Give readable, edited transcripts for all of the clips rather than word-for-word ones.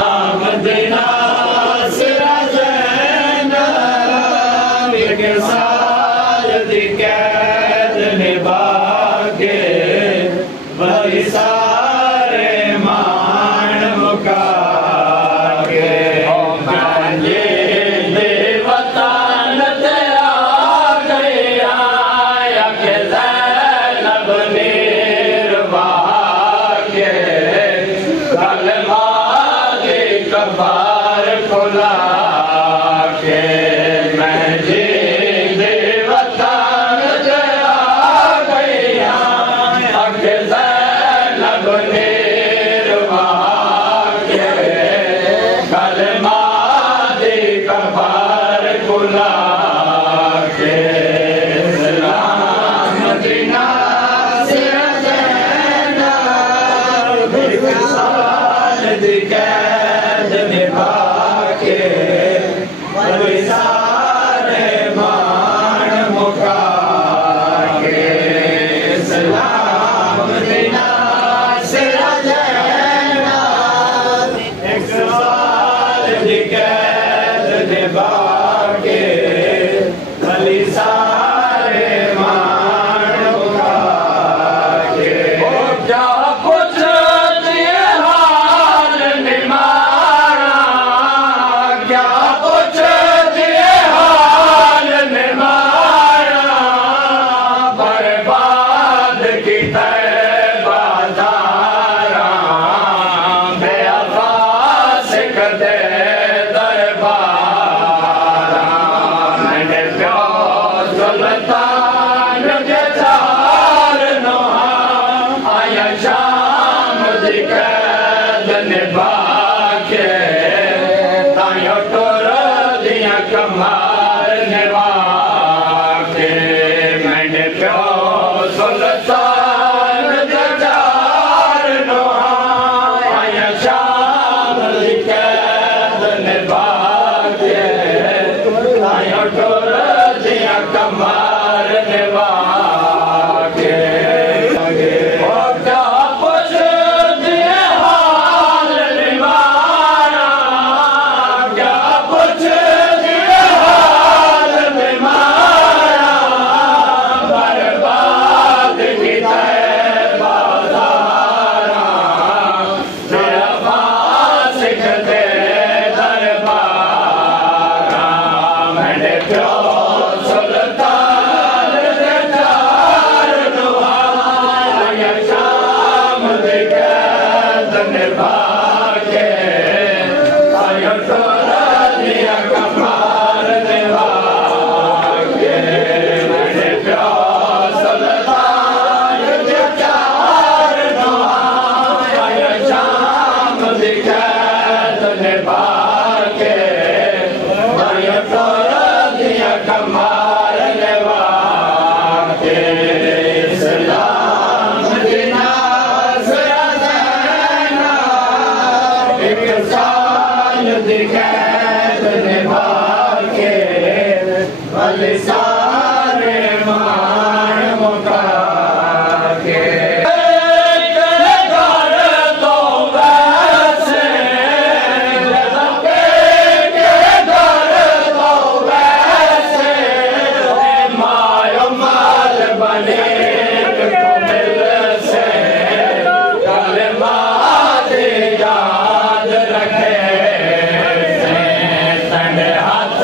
मदीना सिरा ज़ैना एक साल दी कैद निभा के वही सारे मान मुका के गांजे दे वतन ते आ गया या के ज़ैनब निर्वा के कलमा कबार खुला के मैं जी दे वतन जया गया अख ज़ैनब निर्वा के कलमा दे कबार खुला के सलाम मदीना से ज़ैना एक साल दी कैद निभा के वही सारे मान मुका के सलाम मदीना से ज़ैना एक साल दी कैद निभा के वही सारे मान मुका के क्या कुछ कमार निभा के मैंने प्यो सुल्तान जजार आया शाम कैद निभा के आया टोर दिया कमार निभा के सारे मान मुका के हाथ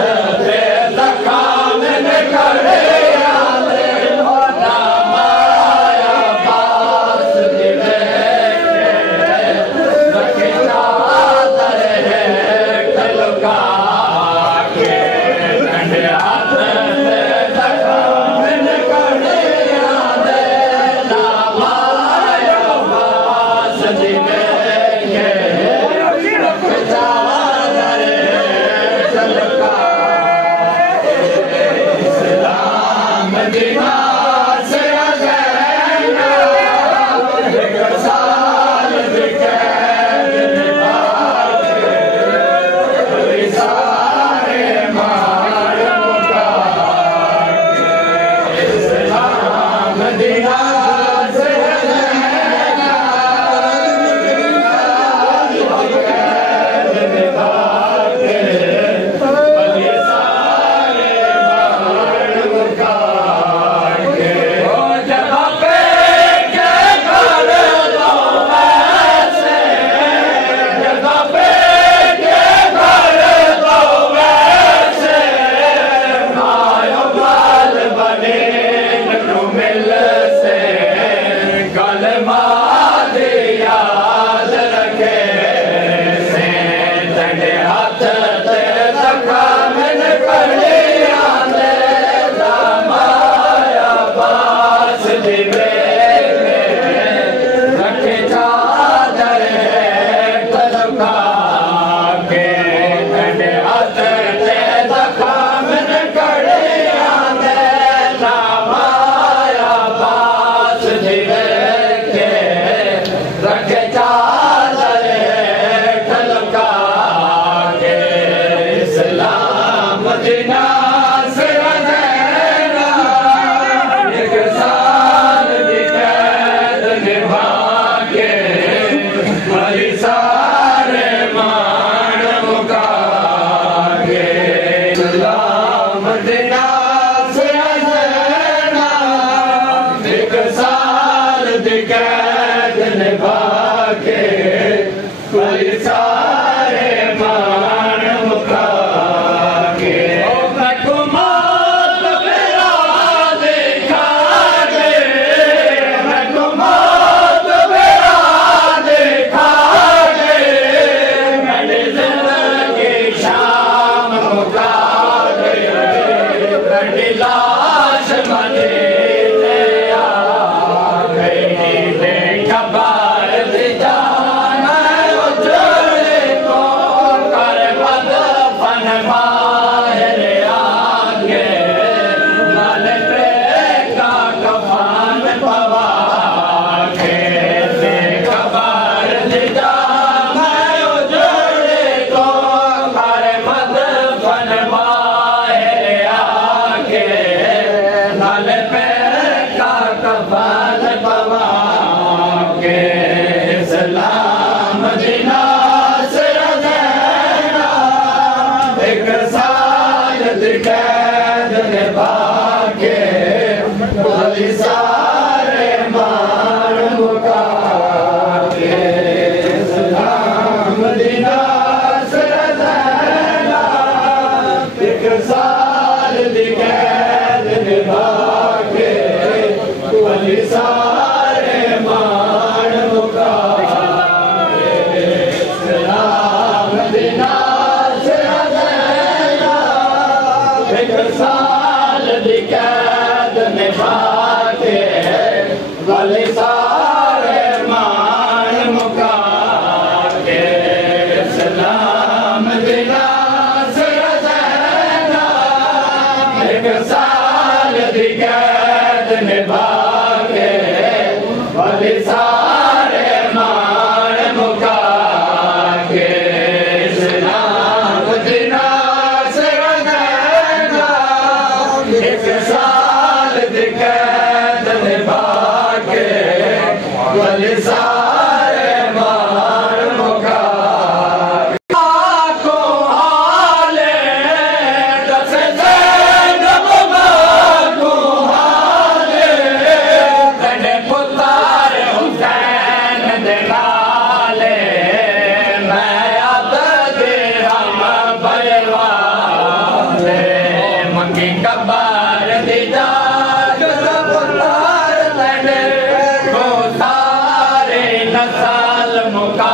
मुका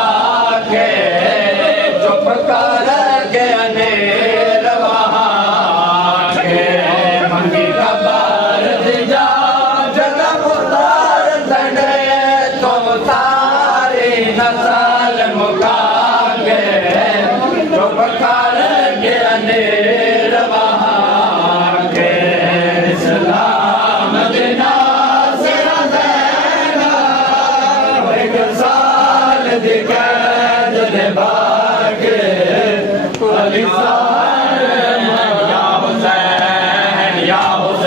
के चुप कर के अनेर वहाँ के मंगी खबर दिया जन्म उतार सड़े तो सारी नस्ल मुका के चुप कर के अनेर वहाँ के इस्लाम दिना से एक साल दिखा